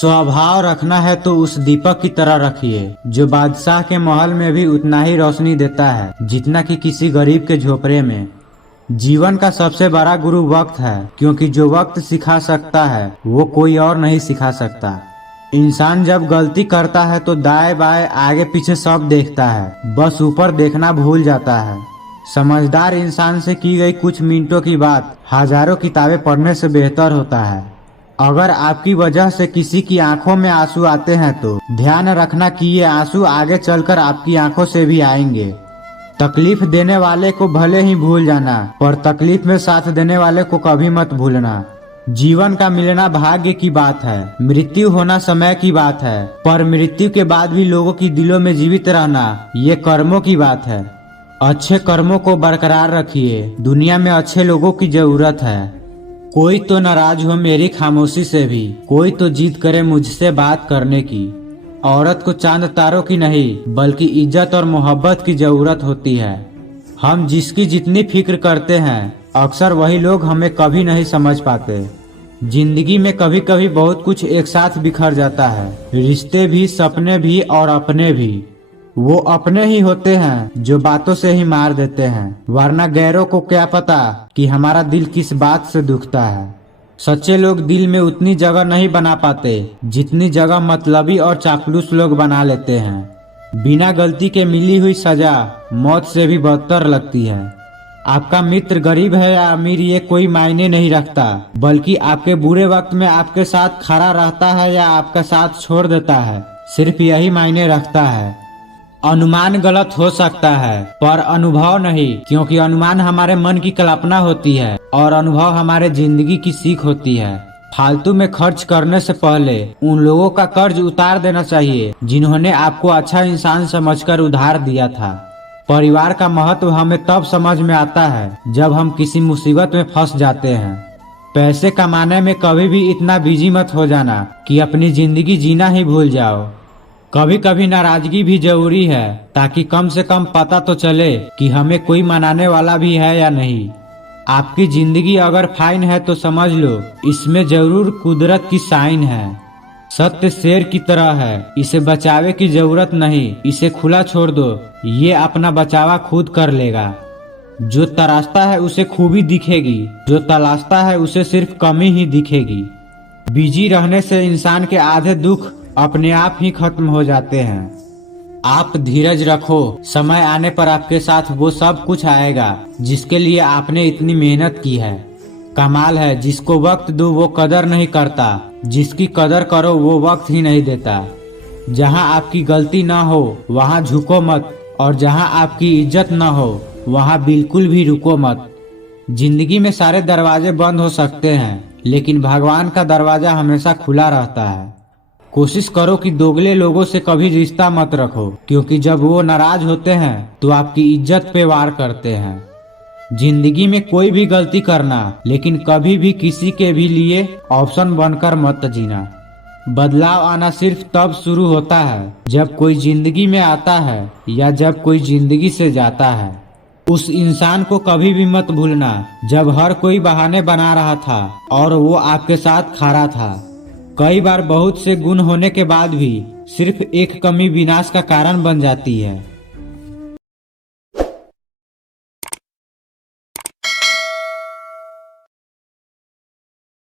स्वभाव रखना है तो उस दीपक की तरह रखिए जो बादशाह के महल में भी उतना ही रोशनी देता है जितना कि किसी गरीब के झोपड़े में। जीवन का सबसे बड़ा गुरु वक्त है, क्योंकि जो वक्त सिखा सकता है वो कोई और नहीं सिखा सकता। इंसान जब गलती करता है तो दाएं बाएं आगे पीछे सब देखता है, बस ऊपर देखना भूल जाता है। समझदार इंसान से की गई कुछ मिनटों की बात हजारों किताबें पढ़ने से बेहतर होता है। अगर आपकी वजह से किसी की आंखों में आंसू आते हैं तो ध्यान रखना कि ये आंसू आगे चलकर आपकी आंखों से भी आएंगे। तकलीफ देने वाले को भले ही भूल जाना, पर तकलीफ में साथ देने वाले को कभी मत भूलना। जीवन का मिलना भाग्य की बात है, मृत्यु होना समय की बात है, पर मृत्यु के बाद भी लोगों की दिलों में जीवित रहना ये कर्मों की बात है। अच्छे कर्मों को बरकरार रखिए, दुनिया में अच्छे लोगों की जरूरत है। कोई तो नाराज हो मेरी खामोशी से भी, कोई तो जिद करे मुझसे बात करने की। औरत को चांद तारों की नहीं बल्कि इज्जत और मोहब्बत की जरूरत होती है। हम जिसकी जितनी फिक्र करते हैं अक्सर वही लोग हमें कभी नहीं समझ पाते। जिंदगी में कभी कभी बहुत कुछ एक साथ बिखर जाता है, रिश्ते भी, सपने भी और अपने भी। वो अपने ही होते हैं जो बातों से ही मार देते हैं, वरना गैरों को क्या पता कि हमारा दिल किस बात से दुखता है। सच्चे लोग दिल में उतनी जगह नहीं बना पाते जितनी जगह मतलबी और चापलूस लोग बना लेते हैं। बिना गलती के मिली हुई सजा मौत से भी बदतर लगती है। आपका मित्र गरीब है या अमीर ये कोई मायने नहीं रखता, बल्कि आपके बुरे वक्त में आपके साथ खड़ा रहता है या आपका साथ छोड़ देता है, सिर्फ यही मायने रखता है। अनुमान गलत हो सकता है पर अनुभव नहीं, क्योंकि अनुमान हमारे मन की कल्पना होती है और अनुभव हमारे जिंदगी की सीख होती है। फालतू में खर्च करने से पहले उन लोगों का कर्ज उतार देना चाहिए जिन्होंने आपको अच्छा इंसान समझकर उधार दिया था। परिवार का महत्व हमें तब समझ में आता है जब हम किसी मुसीबत में फंस जाते हैं। पैसे कमाने में कभी भी इतना बिजी मत हो जाना कि अपनी जिंदगी जीना ही भूल जाओ। कभी कभी नाराजगी भी जरूरी है, ताकि कम से कम पता तो चले कि हमें कोई मनाने वाला भी है या नहीं। आपकी जिंदगी अगर फाइन है तो समझ लो इसमें जरूर कुदरत की साइन है। सत्य शेर की तरह है, इसे बचावे की जरूरत नहीं, इसे खुला छोड़ दो, ये अपना बचावा खुद कर लेगा। जो तराशता है उसे खूबी दिखेगी, जो तलाशता है उसे सिर्फ कमी ही दिखेगी। बिजी रहने से इंसान के आधे दुख अपने आप ही खत्म हो जाते हैं। आप धीरज रखो, समय आने पर आपके साथ वो सब कुछ आएगा जिसके लिए आपने इतनी मेहनत की है। कमाल है जिसको वक्त दो वो कदर नहीं करता, जिसकी कदर करो वो वक्त ही नहीं देता। जहां आपकी गलती ना हो वहां झुको मत, और जहां आपकी इज्जत ना हो वहां बिल्कुल भी रुको मत। जिंदगी में सारे दरवाजे बंद हो सकते हैं, लेकिन भगवान का दरवाजा हमेशा खुला रहता है। कोशिश करो कि दोगले लोगों से कभी रिश्ता मत रखो, क्योंकि जब वो नाराज होते हैं तो आपकी इज्जत पे वार करते हैं। जिंदगी में कोई भी गलती करना, लेकिन कभी भी किसी के भी लिए ऑप्शन बनकर मत जीना। बदलाव आना सिर्फ तब शुरू होता है जब कोई जिंदगी में आता है या जब कोई जिंदगी से जाता है। उस इंसान को कभी भी मत भूलना जब हर कोई बहाने बना रहा था और वो आपके साथ खड़ा था। कई बार बहुत से गुण होने के बाद भी सिर्फ एक कमी विनाश का कारण बन जाती है।